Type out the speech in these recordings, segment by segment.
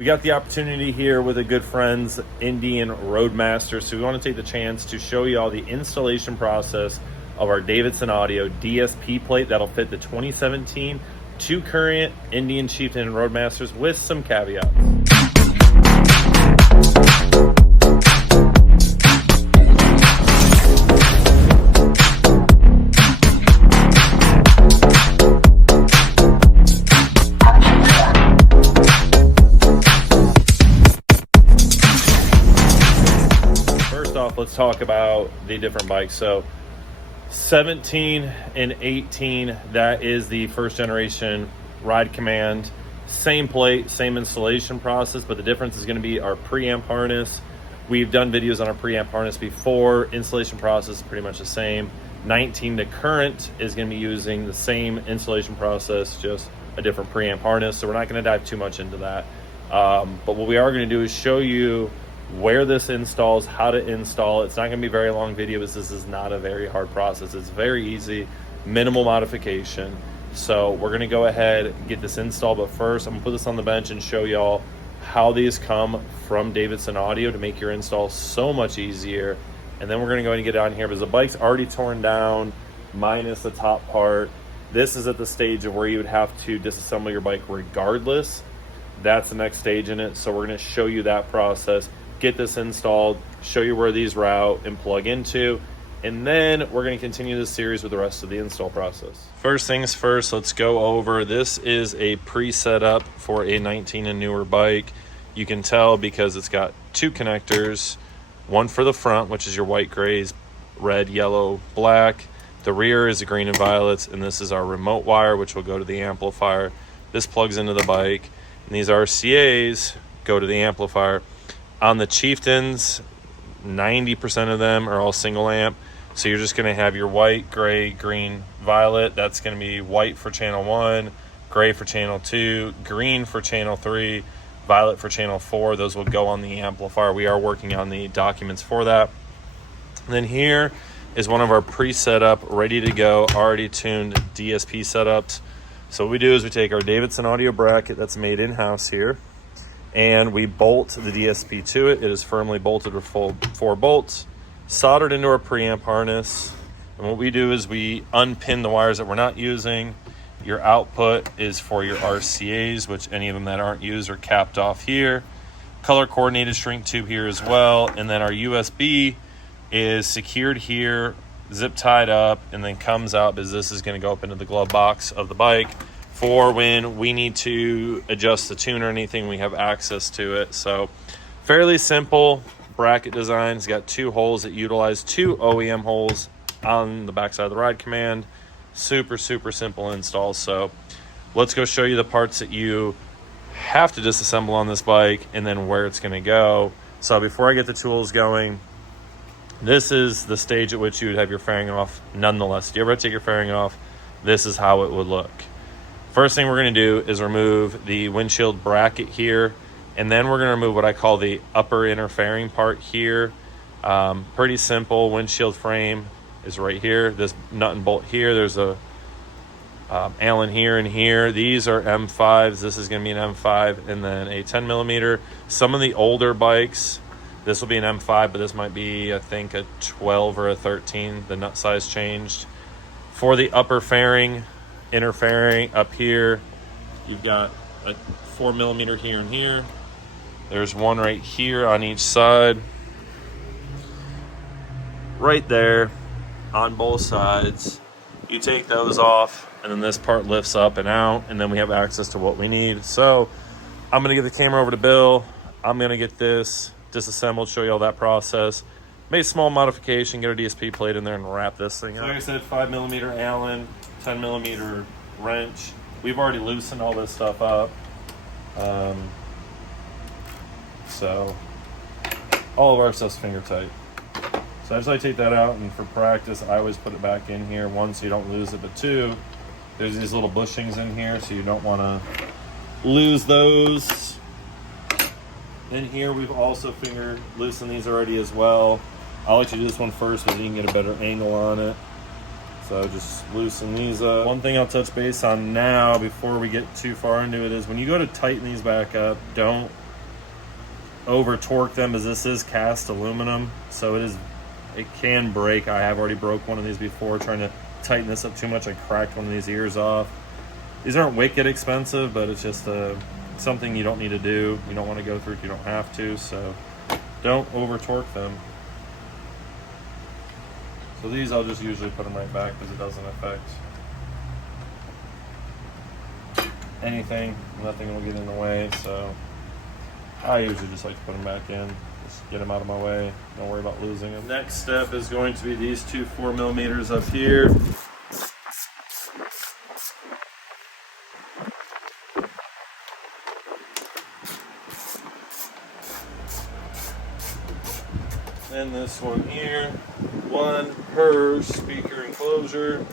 We got the opportunity here with a good friends, Chieftain Roadmaster. So we want to take the chance to show you all the installation process of our Davidson Audio DSP plate that'll fit the 2017 two current Indian Chieftain Roadmasters with some caveats. Let's talk about the different bikes. So 17 and 18, that is the first generation Ride Command. Same plate, same installation process, but the difference is going to be our preamp harness. We've done videos on our preamp harness before. Installation process is pretty much the same. 19 to current is going to be using the same installation process, just a different preamp harness. So we're not going to dive too much into that. But what we are going to do is show you where this installs, how to install. It's not going to be a very long video, because this is not a very hard process. It's very easy, minimal modification. So we're going to go ahead and get this installed, but first I'm going to put this on the bench and show y'all how these come from Davidson Audio to make your install so much easier. And then we're going to go ahead and get it on here, because the bike's already torn down minus the top part. This is at the stage of where you would have to disassemble your bike regardless. That's the next stage in it. So we're going to show you that process, get this installed, show you where these route and plug into, and then we're going to continue this series with the rest of the install process. First things first, let's go over, this is a pre-set up for a 19 and newer bike. You can tell because it's got two connectors, one for the front, which is your white, grays, red, yellow, black. The rear is a green and violets, and this is our remote wire, which will go to the amplifier. This plugs into the bike, and these RCAs go to the amplifier. On the Chieftains, 90% of them are all single amp. So you're just going to have your white, gray, green, violet. That's going to be white for channel 1, gray for channel 2, green for channel 3, violet for channel 4. Those will go on the amplifier. We are working on the documents for that. And then here is one of our pre-set up, ready to go, already tuned DSP setups. So what we do is we take our Davidson Audio bracket that's made in-house here, and we bolt the DSP to it. It is firmly bolted with four bolts, soldered into our preamp harness. And what we do is we unpin the wires that we're not using. Your output is for your RCAs, which any of them that aren't used are capped off here. Color coordinated shrink tube here as well. And then our USB is secured here, zip tied up, and then comes out, because this is going to go up into the glove box of the bike for when we need to adjust the tune or anything, we have access to it. So fairly simple bracket design. It's got two holes that utilize two OEM holes on the backside of the Ride Command. Super simple install. So let's go show you the parts that you have to disassemble on this bike, and then where it's going to go. So before I get the tools going, this is the stage at which you would have your fairing off. Nonetheless, if you ever take your fairing off, this is how it would look. First thing we're going to do is remove the windshield bracket here, and then we're going to remove what I call the upper inner fairing part here. Pretty simple. Windshield frame is right here. This nut and bolt here. There's a Allen here and here. These are M5s. This is going to be an M5 and then a 10 millimeter. Some of the older bikes, this will be an M5, but this might be, I think, a 12 or a 13. The nut size changed. For the upper fairing, inner fairing up here, you've got a 4 millimeter here and here. There's one right here on each side, right there on both sides. You take those off, and then this part lifts up and out, and then we have access to what we need. So I'm going to give the camera over to Bill. I'm going to get this disassembled, show you all that process. Made a small modification, get our DSP plate in there and wrap this thing up. So like I said, 5 millimeter Allen, 10 millimeter wrench. We've already loosened all this stuff up. So all of our stuff's finger tight. So I just like to take that out, and for practice, I always put it back in here. One, so you don't lose it, but two, there's these little bushings in here, so you don't want to lose those. Then here we've also finger loosened these already as well. I'll let you do this one first, so you can get a better angle on it. So just loosen these up. One thing I'll touch base on now before we get too far into it is when you go to tighten these back up, don't over torque them, as this is cast aluminum, so it can break. I have already broke one of these before trying to tighten this up too much. I cracked one of these ears off. These aren't wicked expensive, but it's just something you don't need to do. You don't want to go through if you don't have to, so don't over torque them. So these I'll just usually put them right back because it doesn't affect anything. Nothing will get in the way, so I usually just like to put them back in. Just get them out of my way. Don't worry about losing them. Next step is going to be these two 4mm up here. And this one here, one per speaker enclosure.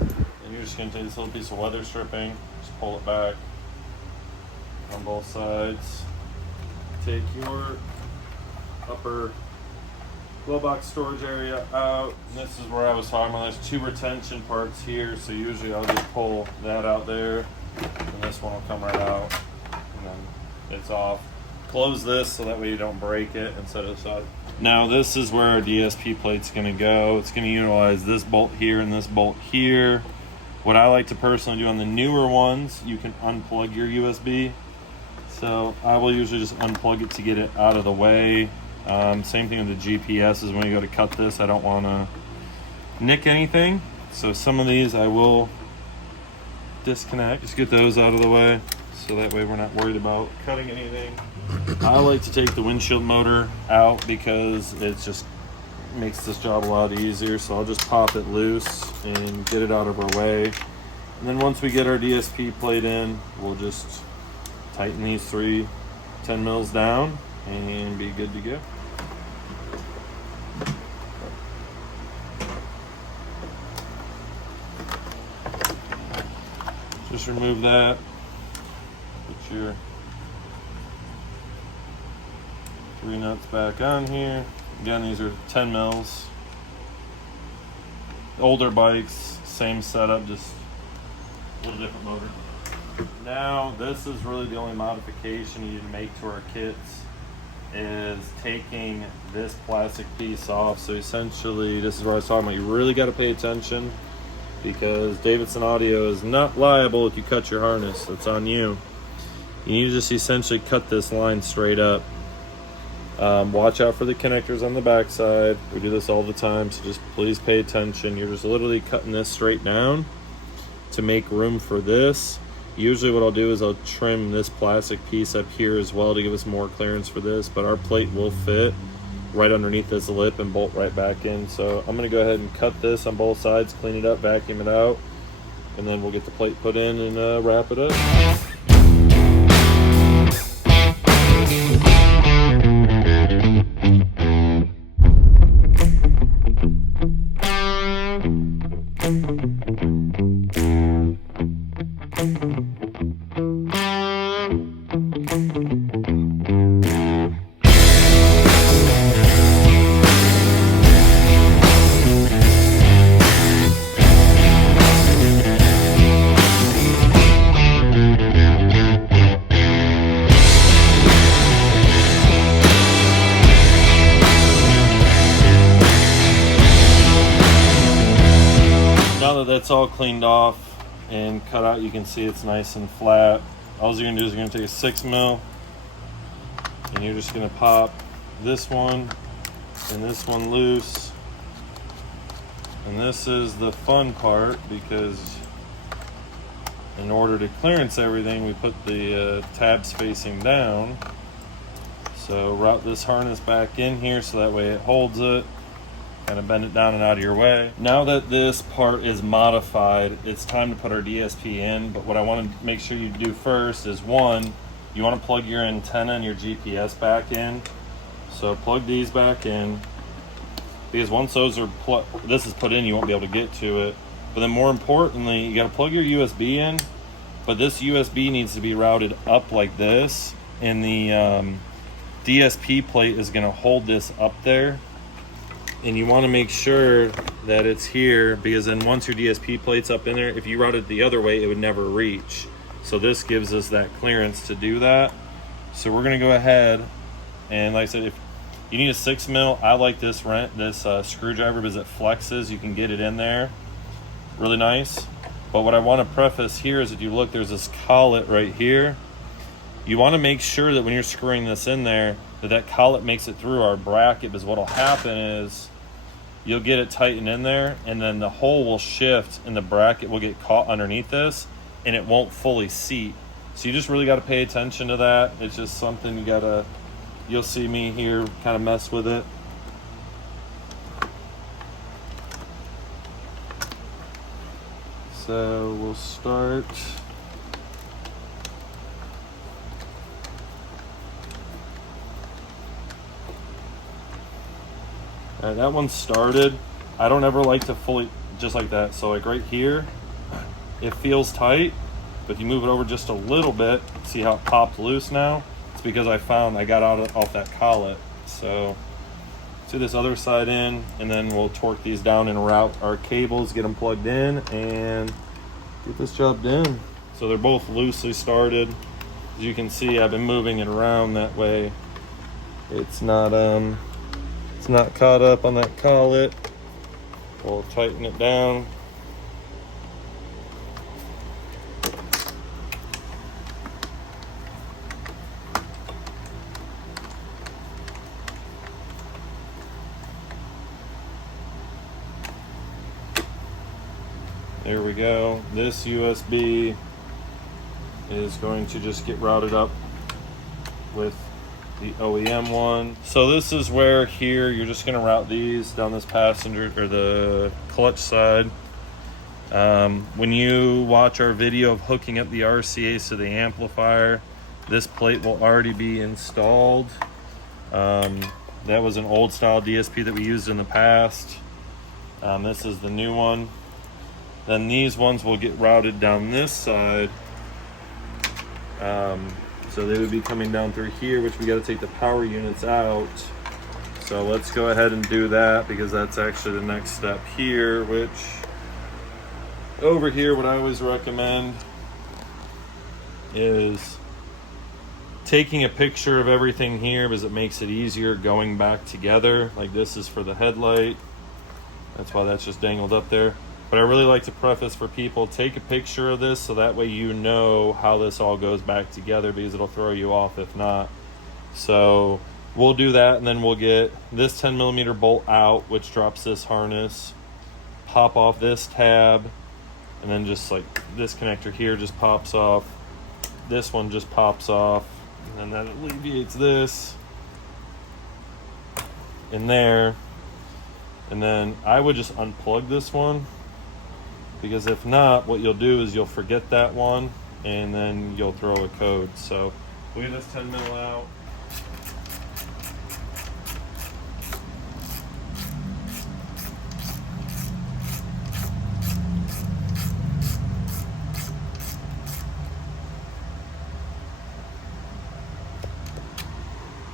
And you're just going to take this little piece of weather stripping, just pull it back on both sides. Take your upper glove box storage area out. And this is where I was talking about. There's two retention parts here, so usually I'll just pull that out there, and this one will come right out, and then it's off. Close this so that way you don't break it and set it aside. Now this is where our DSP plate's going to go. It's going to utilize this bolt here and this bolt here. What I like to personally do on the newer ones, you can unplug your USB. So I will usually just unplug it to get it out of the way. Same thing with the GPS is when you go to cut this, I don't want to nick anything. So some of these I will disconnect. Just get those out of the way so that way we're not worried about cutting anything. I like to take the windshield motor out because it just makes this job a lot easier. So I'll just pop it loose and get it out of our way. And then once we get our DSP plate in, we'll just tighten these 3 10 mils down and be good to go. Just remove that. Put your 3 nuts back on here. Again, these are 10 mils. Older bikes, same setup, just a little different motor. Now, this is really the only modification you need to make to our kits, is taking this plastic piece off. So essentially, this is what I was talking about. You really got to pay attention because Davidson Audio is not liable if you cut your harness. It's on you. You need to just essentially cut this line straight up. Watch out for the connectors on the backside. We do this all the time, so just please pay attention. You're just literally cutting this straight down to make room for this. Usually what I'll do is I'll trim this plastic piece up here as well to give us more clearance for this, but our plate will fit right underneath this lip and bolt right back in. So I'm going to go ahead and cut this on both sides, clean it up, vacuum it out, and then we'll get the plate put in and wrap it up. That's all cleaned off and cut out. You can see it's nice and flat. All you're gonna do is you're gonna take a 6 mil and you're just gonna pop this one and this one loose. And this is the fun part, because in order to clearance everything, we put the tabs facing down. So route this harness back in here so that way it holds it. Kind of bend it down and out of your way. Now that this part is modified, it's time to put our DSP in. But what I want to make sure you do first is, one, you want to plug your antenna and your GPS back in. So plug these back in, because once those are this is put in, you won't be able to get to it. But then more importantly, you got to plug your USB in, but this USB needs to be routed up like this, and the DSP plate is going to hold this up there. And you want to make sure that it's here, because then once your DSP plate's up in there, if you route it the other way, it would never reach. So this gives us that clearance to do that. So we're gonna go ahead and, like I said, if you need a 6 mil, I like this screwdriver because it flexes. You can get it in there really nice. But what I want to preface here is, if you look, there's this collet right here. You want to make sure that when you're screwing this in there, that collet makes it through our bracket, because what'll happen is you'll get it tightened in there, and then the hole will shift and the bracket will get caught underneath this and it won't fully seat. So you just really got to pay attention to that. It's just something you gotta, you'll see me here kind of mess with it. So we'll start. All right, that one started. I don't ever like to fully, just like that. So like right here, it feels tight, but if you move it over just a little bit, see how it popped loose now? It's because I found I got off that collet. So do this other side in, and then we'll torque these down and route our cables, get them plugged in, and get this job done. So they're both loosely started. As you can see, I've been moving it around that way. It's not caught up on that collet. We'll tighten it down. There we go. This USB is going to just get routed up with the OEM one. So this is where here you're just going to route these down this passenger or the clutch side. When you watch our video of hooking up the RCAs to the amplifier, this plate will already be installed. That was an old style DSP that we used in the past. This is the new one. Then these ones will get routed down this side. So they would be coming down through here, which we got to take the power units out. So let's go ahead and do that, because that's actually the next step here, which over here, what I always recommend is taking a picture of everything here, because it makes it easier going back together. Like this is for the headlight. That's why that's just dangled up there. But I really like to preface for people, take a picture of this so that way you know how this all goes back together, because it'll throw you off if not. So we'll do that, and then we'll get this 10mm bolt out, which drops this harness, pop off this tab, and then just like this connector here just pops off. This one just pops off, and then that alleviates this in there. And then I would just unplug this one, because if not, what you'll do is you'll forget that one and then you'll throw a code. So we'll get this 10mm out.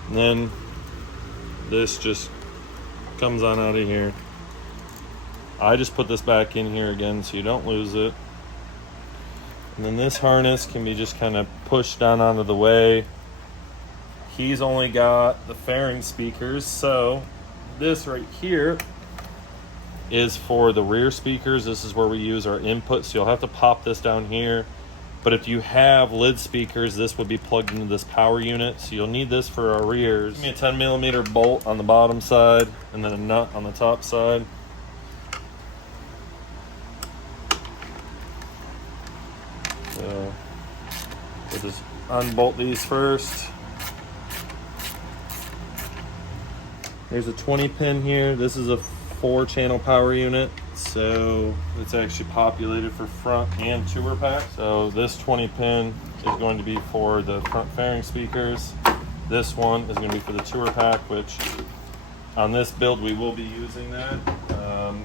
And then this just comes on out of here. I just put this back in here again so you don't lose it. And then this harness can be just kind of pushed down onto the way. He's only got the fairing speakers, so this right here is for the rear speakers. This is where we use our input, so you'll have to pop this down here. But if you have lid speakers, this would be plugged into this power unit, so you'll need this for our rears. Give me a 10mm bolt on the bottom side, and then a nut on the top side. So we'll just unbolt these first. There's a 20 pin here. This is a 4-channel power unit, so it's actually populated for front and tour pack. So this 20 pin is going to be for the front fairing speakers. This one is going to be for the tour pack, which on this build we will be using that.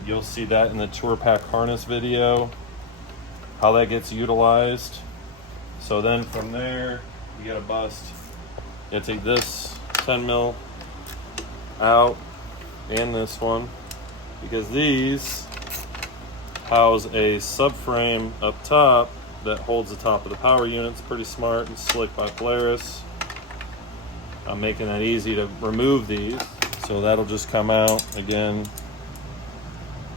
You'll see that in the tour pack harness video, how that gets utilized. So then from there, you gotta bust. You gotta take this 10mm out and this one, because these house a subframe up top that holds the top of the power unit. It's pretty smart and slick by Polaris. I'm making that easy to remove these. So that'll just come out. Again,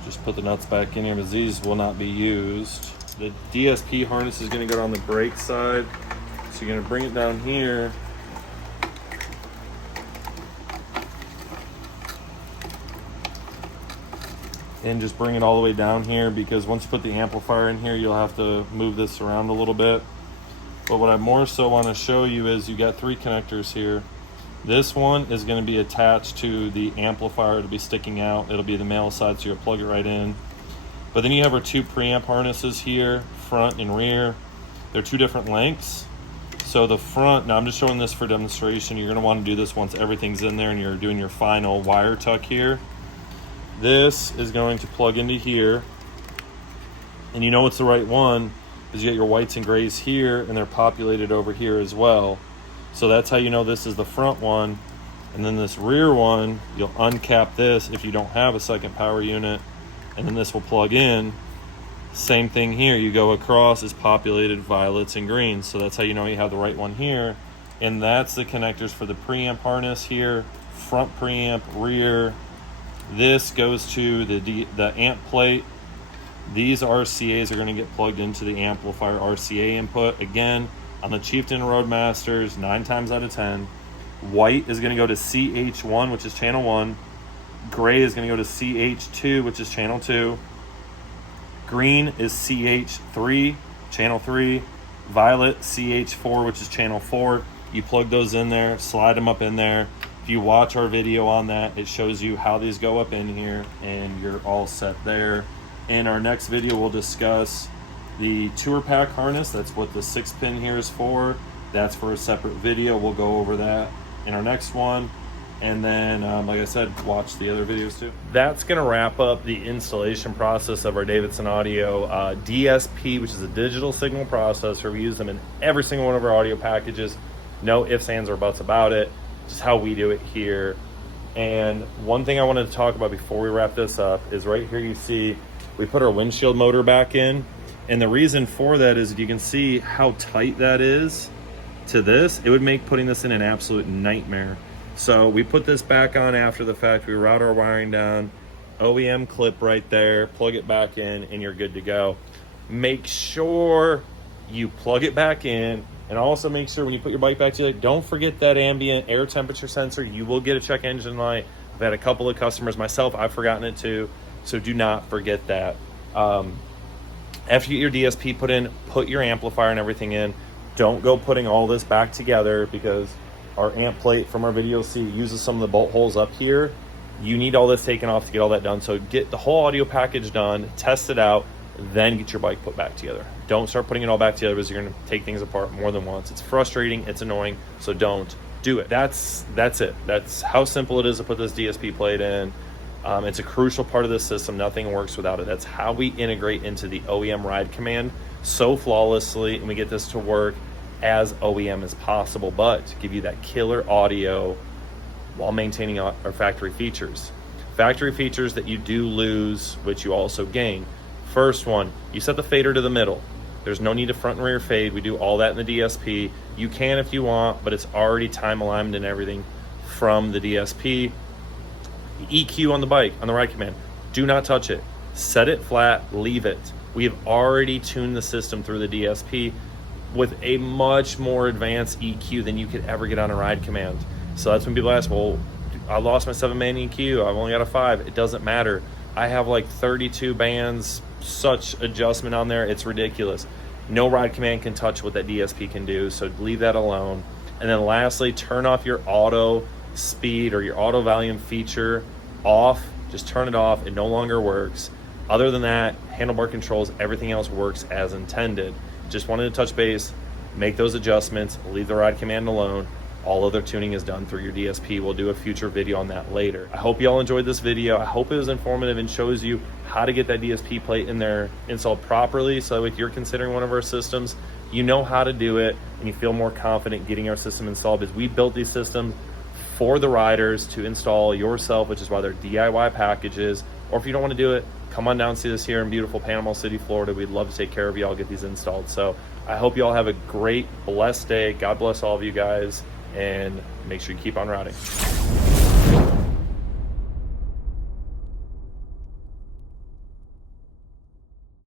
just put the nuts back in here, because these will not be used. The DSP harness is going to go down the brake side. So you're going to bring it down here. And just bring it all the way down here, because once you put the amplifier in here, you'll have to move this around a little bit. But what I more so want to show you is you got 3 connectors here. This one is going to be attached to the amplifier. It'll be sticking out. It'll be the male side, so you'll plug it right in. But then you have our 2 preamp harnesses here, front and rear. They're 2 different lengths. So the front, now I'm just showing this for demonstration. You're going to want to do this once everything's in there and you're doing your final wire tuck here. This is going to plug into here. And you know it's the right one because you get your whites and grays here, and they're populated over here as well. So that's how you know this is the front one. And then this rear one, you'll uncap this if you don't have a second power unit, and then this will plug in. Same thing here, you go across, is populated violets and greens. So that's how you know you have the right one here. And that's the connectors for the preamp harness here, front preamp, rear. This goes to the amp plate. These RCAs are going to get plugged into the amplifier RCA input. Again, on the Chieftain Roadmasters, 9 times out of 10, white is going to go to CH1, which is channel 1. Gray is going to go to CH2, which is channel 2. Green is CH3, channel 3. Violet, CH4, which is channel 4. You plug those in there, slide them up in there. If you watch our video on that, it shows you how these go up in here, and you're all set there. In our next video, we'll discuss the tour pack harness. That's what the 6-pin here is for. That's for a separate video. We'll go over that in our next one. And then, like I said, watch the other videos too. That's going to wrap up the installation process of our Davidson Audio DSP, which is a digital signal processor. We use them in every single one of our audio packages. No ifs, ands, or buts about it. Just how we do it here. And one thing I wanted to talk about before we wrap this up is right here you see we put our windshield motor back in. And the reason for that is you can see how tight that is to this. It would make putting this in an absolute nightmare. So we put this back on after the fact. We route our wiring down, OEM clip right there, plug it back in, and you're good to go. Make sure you plug it back in, and also make sure when you put your bike back together, don't forget that ambient air temperature sensor. You will get a check engine light. I've had a couple of customers, myself, I've forgotten it too. So do not forget that. After you get your DSP put in, put your amplifier and everything in. Don't go putting all this back together, because our amp plate from our video C uses some of the bolt holes up here. You need all this taken off to get all that done. So get the whole audio package done, test it out, then get your bike put back together. Don't start putting it all back together, because you're going to take things apart more than once. It's frustrating, it's annoying, so don't do it. That's it. That's how simple it is to put this DSP plate in. It's a crucial part of the system. Nothing works without it. That's how we integrate into the OEM ride command so flawlessly, and we get this to work as OEM as possible, but to give you that killer audio while maintaining our factory features. Factory features that you do lose, which you also gain. First one, you set the fader to the middle. There's no need to front and rear fade. We do all that in the DSP. You can if you want, but it's already time aligned and everything from the DSP. EQ on the bike, on the ride command, do not touch it. Set it flat, leave it. We have already tuned the system through the DSP with a much more advanced EQ than you could ever get on a ride command. So that's when people ask, well, I lost my 7-band EQ, I've only got a 5. It doesn't matter. I have like 32 bands, such adjustment on there, it's ridiculous. No ride command can touch what that DSP can do, so leave that alone. And then lastly, turn off your auto speed or your auto volume feature off. Just turn it off. It no longer works. Other than that, handlebar controls, everything else works as intended. Just wanted to touch base, make those adjustments, leave the ride command alone. All other tuning is done through your DSP. We'll do a future video on that later. I hope you all enjoyed this video. I hope it was informative and shows you how to get that DSP plate in there installed properly, so if you're considering one of our systems, you know how to do it and you feel more confident getting our system installed, because we built these systems for the riders to install yourself, which is why they're DIY packages. Or if you don't want to do it, come on down and see us here in beautiful Panama City, Florida. We'd love to take care of you all, get these installed. So I hope you all have a great, blessed day. God bless all of you guys, and make sure you keep on routing.